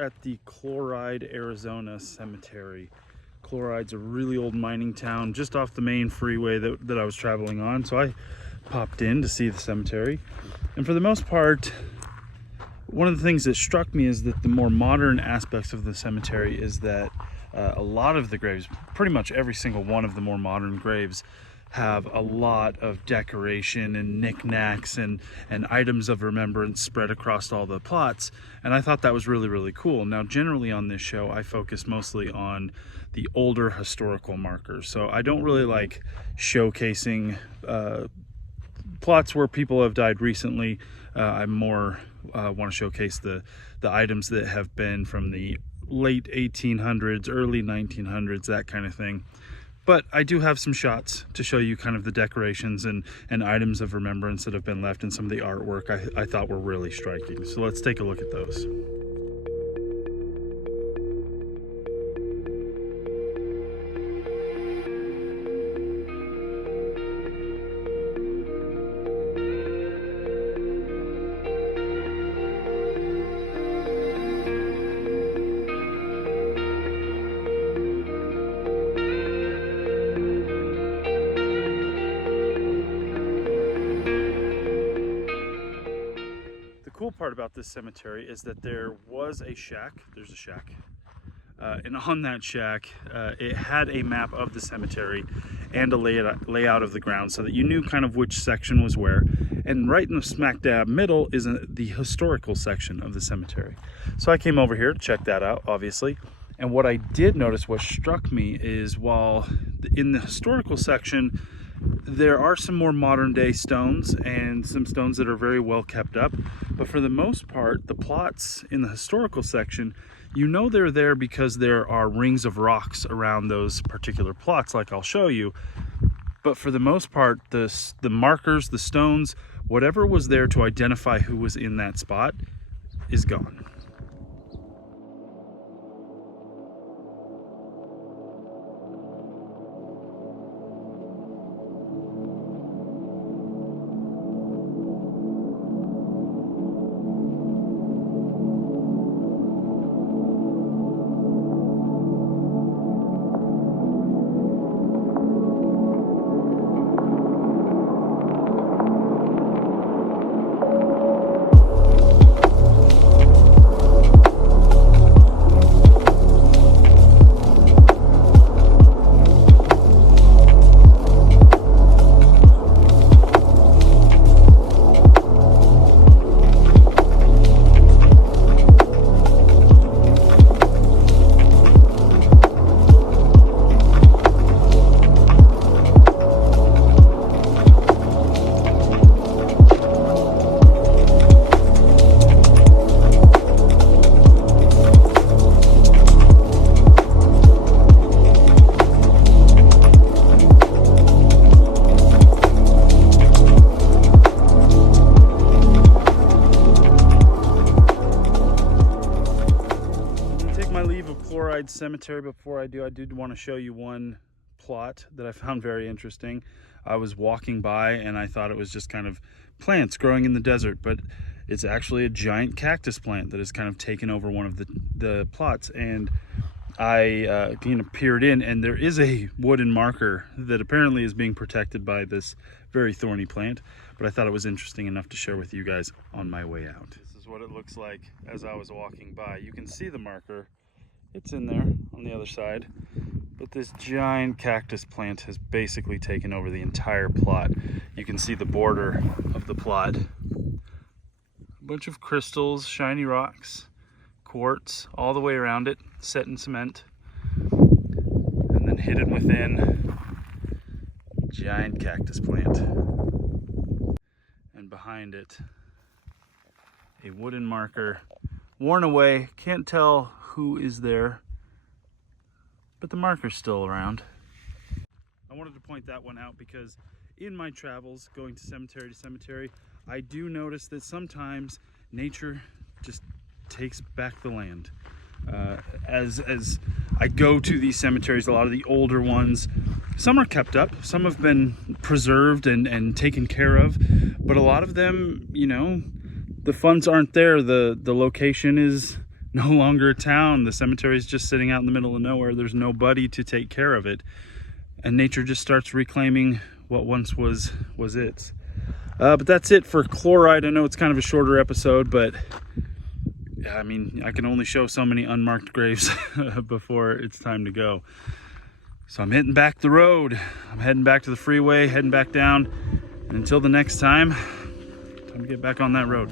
At the Chloride, Arizona cemetery. Chloride's a really old mining town just off the main freeway that I was traveling on, so I popped in to see the cemetery. And for the most part, one of the things that struck me is that the more modern aspects of the cemetery is that a lot of the graves, pretty much every single one of the more modern graves, have a lot of decoration and knickknacks and items of remembrance spread across all the plots, and I thought that was really, really cool. Now, generally on this show, I focus mostly on the older historical markers, so I don't really like showcasing plots where people have died recently. I more want to showcase the items that have been from the late 1800s, early 1900s, that kind of thing. But I do have some shots to show you kind of the decorations and items of remembrance that have been left, and some of the artwork I thought were really striking. So let's take a look at those. Cool part about this cemetery is that there was a shack. There's a shack, and on that shack it had a map of the cemetery and a layout of the ground, so that you knew kind of which section was where. And right in the smack dab middle is the historical section of the cemetery. So I came over here to check that out, obviously. And what I did notice, what struck me, is while in the historical section there are some more modern day stones and some stones that are very well kept up, but for the most part, the plots in the historical section, you know they're there because there are rings of rocks around those particular plots, like I'll show you. But for the most part, the markers, the stones, whatever was there to identify who was in that spot is gone. Chloride Cemetery. Before I did want to show you one plot that I found very interesting. I was walking by and I thought it was just kind of plants growing in the desert, but it's actually a giant cactus plant that has kind of taken over one of the plots. And I peered in, and there is a wooden marker that apparently is being protected by this very thorny plant, but I thought it was interesting enough to share with you guys on my way out. This is what it looks like as I was walking by. You can see the marker. It's in there on the other side, but this giant cactus plant has basically taken over the entire plot. You can see the border of the plot. A bunch of crystals, shiny rocks, quartz all the way around it, set in cement. And then hidden within, giant cactus plant. And behind it, a wooden marker, worn away. Can't tell who is there, but the marker's still around. I wanted to point that one out because in my travels, going to cemetery, I do notice that sometimes nature just takes back the land. As I go to these cemeteries, a lot of the older ones, some are kept up, some have been preserved and taken care of, but a lot of them, you know, the funds aren't there. The location is no longer a town. The cemetery is just sitting out in the middle of nowhere. There's nobody to take care of it. And nature just starts reclaiming what once was its. But that's it for Chloride. I know it's kind of a shorter episode, but I mean, I can only show so many unmarked graves before it's time to go. So I'm hitting back the road. I'm heading back to the freeway, heading back down. And until the next time, time to get back on that road.